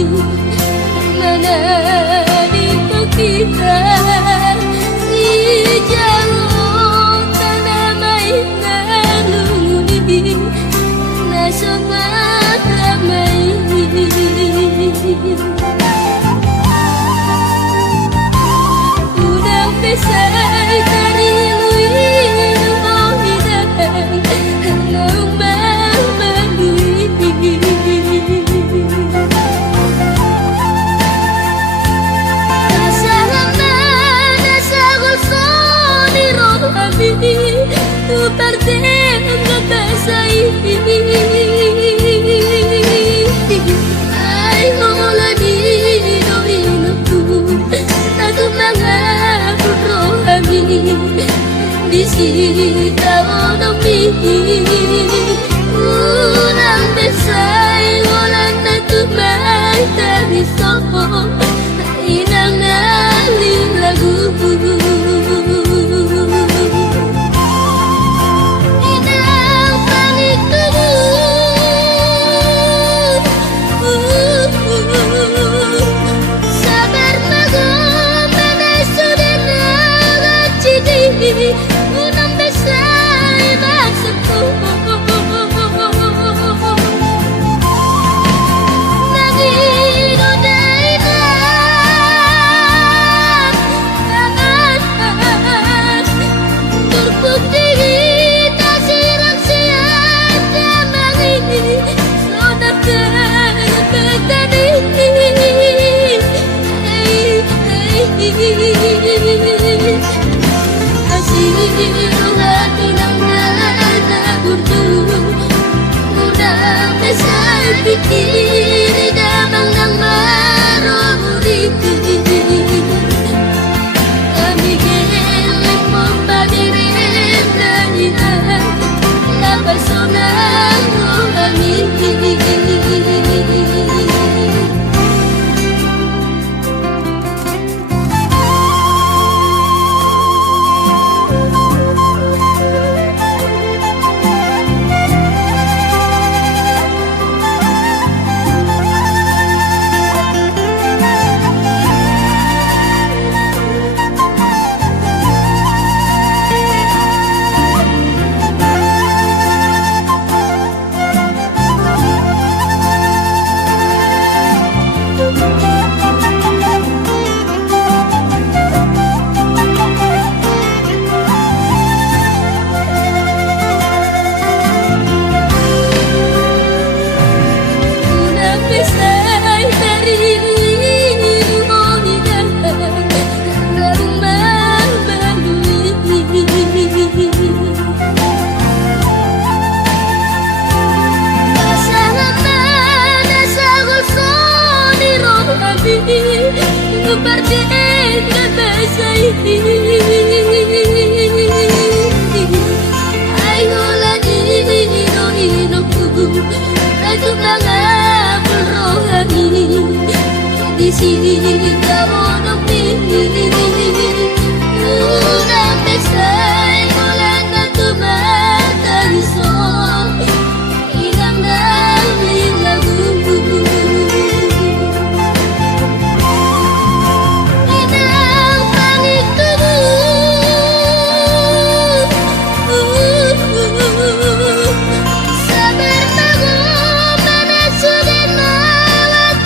Mana itu kita si jauh tanah main naluni na sobat ramai. Udah pesai dari luin mau hidang halau mamalui. Tu parte no pesai. Ay hola ni no ino tu aku mengaku rohani di sini ono mi unang pesai hola na tu mai dari sopo inang naling lagu. Unang besay maksudku nagigoday na tangan turputih tak sirang siada mangi sodak betani. Kasih hati nang nada buntu udah besar pikir damang nang maroriti kami geleng membadirin danina la persona kami. Ay hola ni no inoku aku mengabul rohani di sini kau nopi udah pesai bulan aku matahari so inang dari lagu. Sabar mago mana sudah mawat